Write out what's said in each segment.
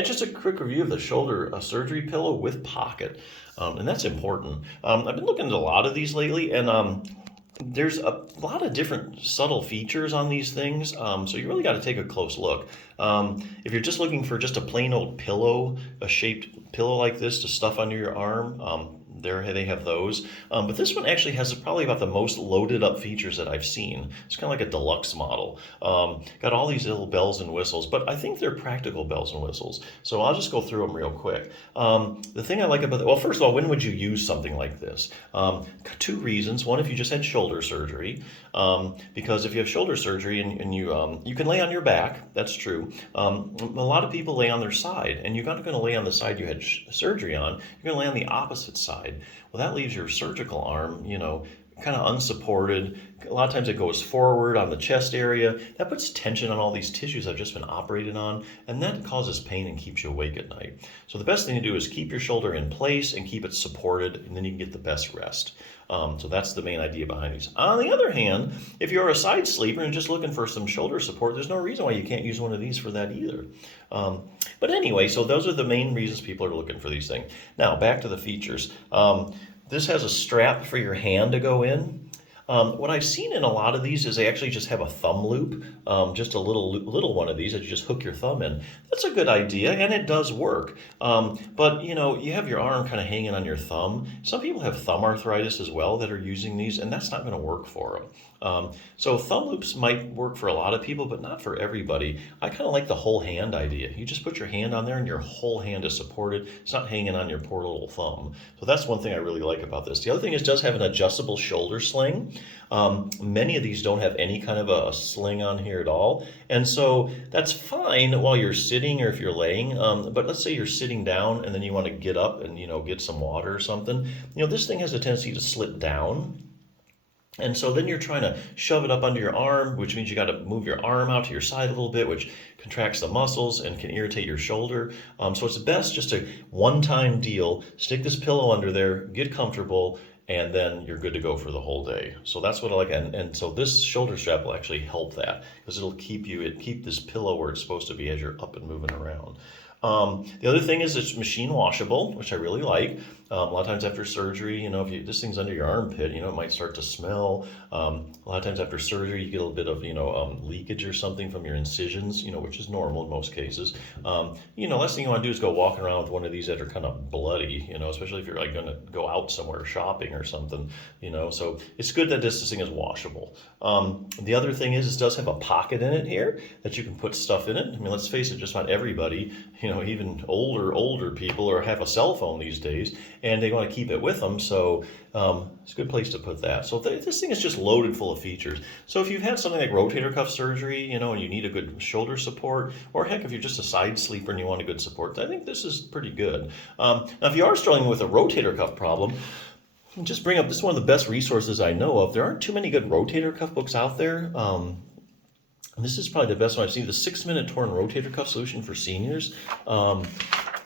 Yeah, just a quick review of the shoulder surgery pillow with pocket, and that's important. I've been looking at a lot of these lately, and there's a lot of different subtle features on these things, so you really got to take a close look. If you're just looking for just a plain old pillow, a shaped pillow like this to stuff under your arm, there they have those. But this one actually has probably about the most loaded up features that I've seen. It's kind of like a deluxe model. Got all these little bells and whistles, but I think they're practical bells and whistles. So I'll just go through them real quick. The thing I like about well, first of all, when would you use something like this? Two reasons. One, if you just had shoulder surgery, because if you have shoulder surgery and you can lay on your back, that's true. A lot of people lay on their side, and you're not going to lay on the side you had surgery on. You're going to lay on the opposite side. Well, that leaves your surgical arm, kind of unsupported. A lot of times it goes forward on the chest area. That puts tension on all these tissues I've just been operated on, and that causes pain and keeps you awake at night. So the best thing to do is keep your shoulder in place and keep it supported, and then you can get the best rest. So that's the main idea behind these. On the other hand, if you're a side sleeper and just looking for some shoulder support, there's no reason why you can't use one of these for that either. But anyway, so those are the main reasons people are looking for these things. Now, back to the features. This has a strap for your hand to go in. What I've seen in a lot of these is they actually just have a thumb loop, just a little one of these that you just hook your thumb in. That's a good idea, and it does work. But you have your arm kind of hanging on your thumb. Some people have thumb arthritis as well that are using these, and that's not going to work for them. So thumb loops might work for a lot of people, but not for everybody. I kind of like the whole hand idea. You just put your hand on there, and your whole hand is supported. It's not hanging on your poor little thumb. So that's one thing I really like about this. The other thing is it does have an adjustable shoulder sling. Many of these don't have any kind of a sling on here at all, and so that's fine while you're sitting or if you're laying, but let's say you're sitting down and then you want to get up and get some water or something. This thing has a tendency to slip down. And so then you're trying to shove it up under your arm, which means you got to move your arm out to your side a little bit, which contracts the muscles and can irritate your shoulder. So it's best just a one-time deal. Stick this pillow under there, get comfortable, and then you're good to go for the whole day. So that's what I like. And so this shoulder strap will actually help that because it'll keep this pillow where it's supposed to be as you're up and moving around. The other thing is it's machine washable, which I really like. A lot of times after surgery, if this thing's under your armpit, it might start to smell. A lot of times after surgery, you get a little bit of, leakage or something from your incisions, which is normal in most cases. Last thing you want to do is go walking around with one of these that are kind of bloody, especially if you're like going to go out somewhere shopping or something, so it's good that this thing is washable. The other thing is it does have a pocket in it here that you can put stuff in it. I mean, let's face it, just about everybody, even older people or have a cell phone these days, and they want to keep it with them. So it's a good place to put that. So this thing is just loaded full of features. So if you've had something like rotator cuff surgery, and you need a good shoulder support, or heck, if you're just a side sleeper and you want a good support, I think this is pretty good. Now, if you are struggling with a rotator cuff problem, just bring up, this is one of the best resources I know of. There aren't too many good rotator cuff books out there. This is probably the best one I've seen, the 6-Minute Torn Rotator Cuff Solution for Seniors.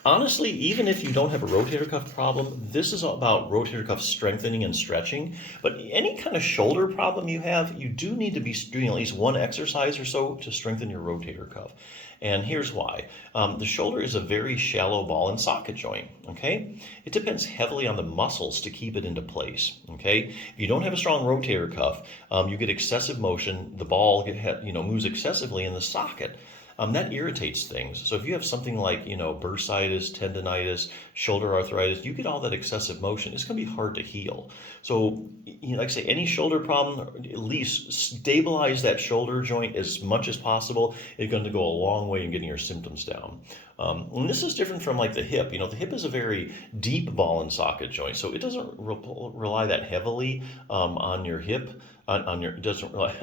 Honestly, even if you don't have a rotator cuff problem, this is all about rotator cuff strengthening and stretching. But any kind of shoulder problem you have, you do need to be doing at least one exercise or so to strengthen your rotator cuff. And here's why. The shoulder is a very shallow ball and socket joint, okay? It depends heavily on the muscles to keep it into place, okay? If you don't have a strong rotator cuff, you get excessive motion, the ball moves excessively in the socket. That irritates things. So if you have something like, bursitis, tendonitis, shoulder arthritis, you get all that excessive motion, it's going to be hard to heal. So, like I say, any shoulder problem, at least stabilize that shoulder joint as much as possible. It's going to go a long way in getting your symptoms down. And this is different from like the hip. The hip is a very deep ball and socket joint, so it doesn't rely that heavily on your hip. It doesn't rely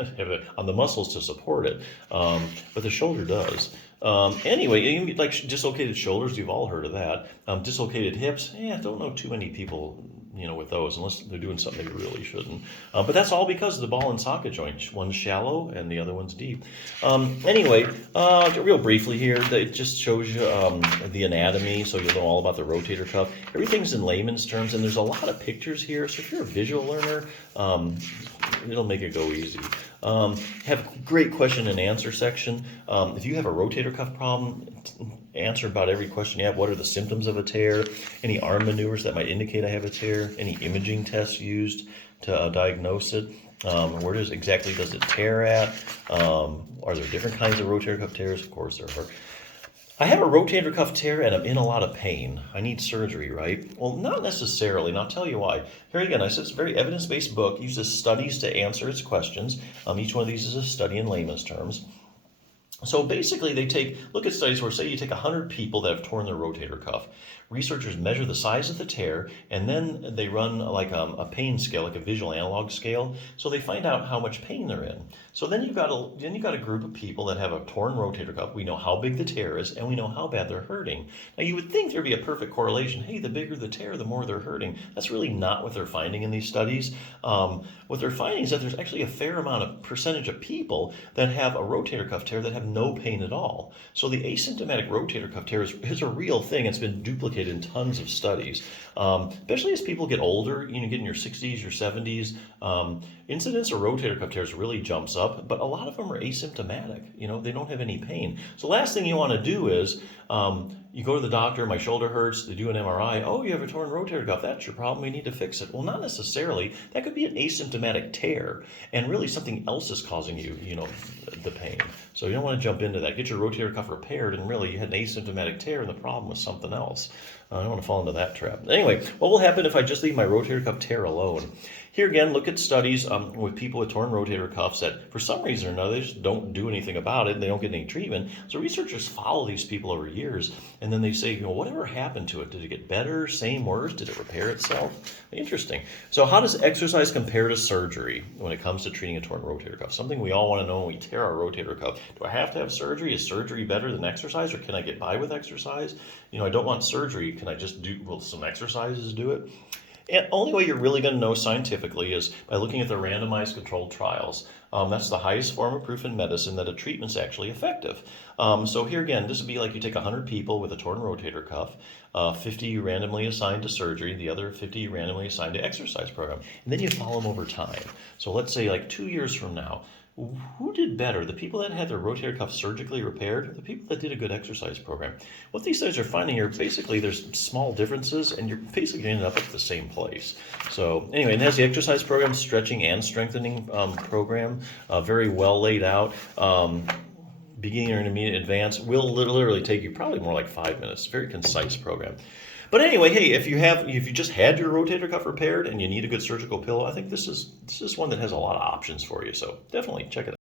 on the muscles to support it, but the shoulder does. Anyway, like dislocated shoulders, you've all heard of that. Dislocated hips, I don't know too many people, with those, unless they're doing something they really shouldn't. But that's all because of the ball and socket joint. One's shallow and the other one's deep. Anyway, real briefly here, it just shows you the anatomy, so you'll know all about the rotator cuff. Everything's in layman's terms, and there's a lot of pictures here, so if you're a visual learner, it'll make it go easy. Have a great question and answer section. If you have a rotator cuff problem, answer about every question you have. What are the symptoms of a tear? Any arm maneuvers that might indicate I have a tear? Any imaging tests used to diagnose it? Where exactly does it tear at? Are there different kinds of rotator cuff tears? Of course there are. I have a rotator cuff tear and I'm in a lot of pain. I need surgery, right? Well, not necessarily, and I'll tell you why. Here again, I said it's a very evidence-based book, uses studies to answer its questions. Each one of these is a study in layman's terms. So basically, look at studies where, say, you take 100 people that have torn their rotator cuff. Researchers measure the size of the tear, and then they run like a pain scale, like a visual analog scale. So they find out how much pain they're in. So then you've got a group of people that have a torn rotator cuff. We know how big the tear is, and we know how bad they're hurting. Now you would think there'd be a perfect correlation. Hey, the bigger the tear, the more they're hurting. That's really not what they're finding in these studies. What they're finding is that there's actually a fair amount of percentage of people that have a rotator cuff tear that have no pain at all. So the asymptomatic rotator cuff tear is a real thing. It's been duplicated in tons of studies, especially as people get older, get in your 60s, your 70s. Incidence of rotator cuff tears really jumps up, but a lot of them are asymptomatic. They don't have any pain. So the last thing you want to do is you go to the doctor, my shoulder hurts, they do an MRI. Oh, you have a torn rotator cuff. That's your problem. We need to fix it. Well, not necessarily. That could be an asymptomatic tear, and really something else is causing you, the pain. So you don't want to jump into that. Get your rotator cuff repaired, and really you had an asymptomatic tear, and the problem was something else. I don't want to fall into that trap. Anyway, what will happen if I just leave my rotator cuff tear alone? Here again, look at studies with people with torn rotator cuffs that for some reason or another, they just don't do anything about it and they don't get any treatment. So researchers follow these people over years and then they say, whatever happened to it? Did it get better, same, worse? Did it repair itself? Interesting. So how does exercise compare to surgery when it comes to treating a torn rotator cuff? Something we all want to know when we tear our rotator cuff. Do I have to have surgery? Is surgery better than exercise, or can I get by with exercise? I don't want surgery. Can I just will some exercises do it? And only way you're really going to know scientifically is by looking at the randomized controlled trials. That's the highest form of proof in medicine that a treatment's actually effective. So here again, this would be like you take 100 people with a torn rotator cuff, 50 you randomly assigned to surgery, the other 50 you randomly assigned to exercise program, and then you follow them over time. So let's say like 2 years from now, who did better? The people that had their rotator cuff surgically repaired, or the people that did a good exercise program? What these studies are finding are basically there's small differences, and you're basically ending up at the same place. So anyway, and it has the exercise program, stretching and strengthening program, very well laid out. Beginning, intermediate, advanced will literally take you probably more like 5 minutes. Very concise program. But anyway, hey, if you just had your rotator cuff repaired and you need a good surgical pillow, I think this is one that has a lot of options for you. So definitely check it out.